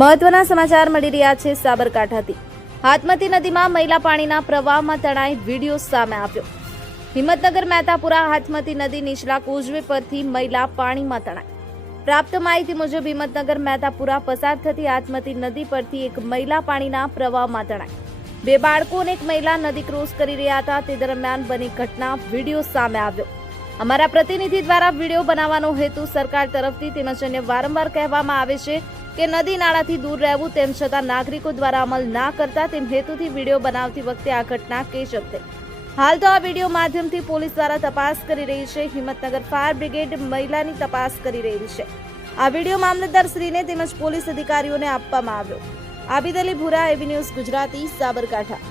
મહત્વના સમાચાર મળી રહ્યા છે સાબરકાંઠાથી। હાથમતી નદીમાં મહિલા પાણીના પ્રવાહમાં તણાઈ વિડીયો સામે આવ્યો। હિંમતનગર મહેતાપુરા હાથમતી નદી નીચલા કોઝવે પરથી મહિલા પાણીમાં તણાઈ। પ્રાપ્ત માહિતી મુજબ હિંમતનગર મહેતાપુરા પસાર થતી હાથમતી નદી પરથી એક મહિલા પાણીના પ્રવાહમાં તણાઈ। બે બાળકો અને એક મહિલા નદી ક્રોસ કરી રહ્યા હતા તે દરમિયાન બની ઘટના વિડીયો સામે આવ્યો। અમારા પ્રતિનિધિ દ્વારા વિડીયો બનાવવાનો હેતુ સરકાર તરફથી તેમજ અન્ય વારંવાર કહેવામાં આવે છે કે નદી નાળાથી દૂર રહેવું, તેમ છતાં નાગરિકો દ્વારા અમલ ના કરતા તેમ હેતુથી વિડીયો બનાવતી વખતે આ ઘટના કેશક થઈ। હાલ તો આ વિડીયો માધ્યમથી પોલીસ દ્વારા તપાસ કરી રહી છે। હિંમતનગર ફાયર બ્રિગેડ મહિલાની તપાસ કરી રહી છે। આ વિડીયો મામલતદાર શ્રીને તેમજ પોલીસ અધિકારીઓને આપવામાં આવ્યો। આબિદ અલી ભુરા, એબી ન્યૂઝ ગુજરાતી, સાબરકાંઠા।